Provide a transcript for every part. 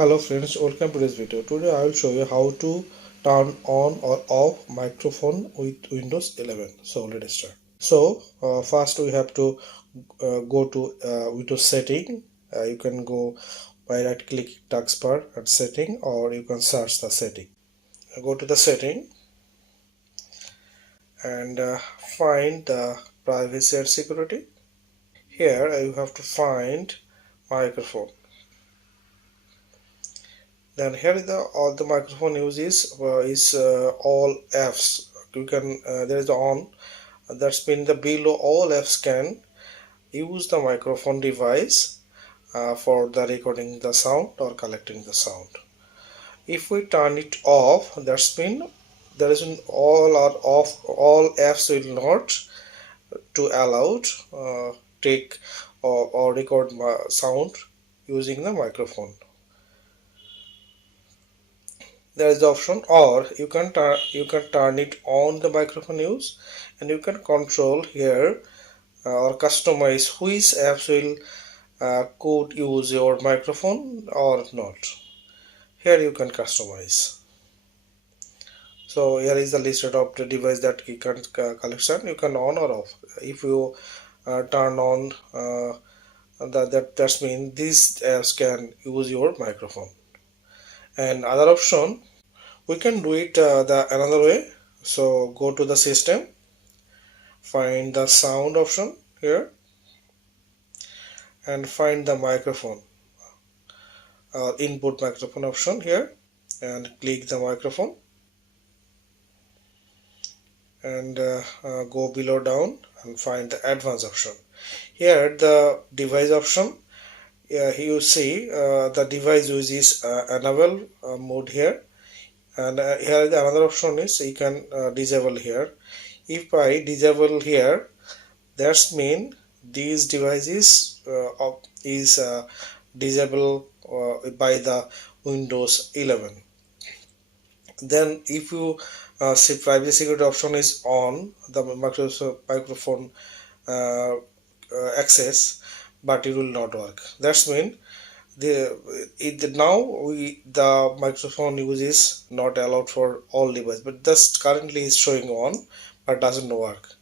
Hello friends, welcome to this video. Today I will show you how to turn on or off microphone with Windows 11. So let's start. So first we have to go to Windows setting. You can go by right click taskbar at setting, or you can search the setting. Go to the setting and find the privacy and security. Here you have to find microphone. Then here is the all the microphone uses is all Fs. You can there is the on, that's mean the below all Fs can use the microphone device for the recording the sound or collecting the sound. If we turn it off, that's mean there is an all are off, all Fs will not to allowed take or record sound using the microphone. There is the option, or you can turn it on the microphone use, and you can control here or customize which apps will could use your microphone or not. Here you can customize. So here is the list of the device that you can collection. You can on or off. If you turn on that's mean these apps can use your microphone. And other option, we can do it the another way. So go to the system, find the sound option here, and find the microphone input microphone option here, and click the microphone, and go below down and find the advanced option. Here the device option, here you see the device uses enable mode here, and here the another option is you can disable here. If I disable here, that's mean these devices is disable by the Windows 11. Then if you see privacy security option is on, the microphone access, but it will not work. That's mean the microphone use is not allowed for all devices, but this currently is showing on but doesn't work.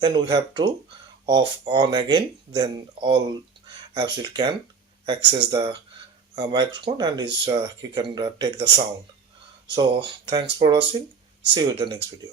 Then we have to off on again, then all apps will can access the microphone, and is you can take the sound. So thanks for watching. See you in the next video.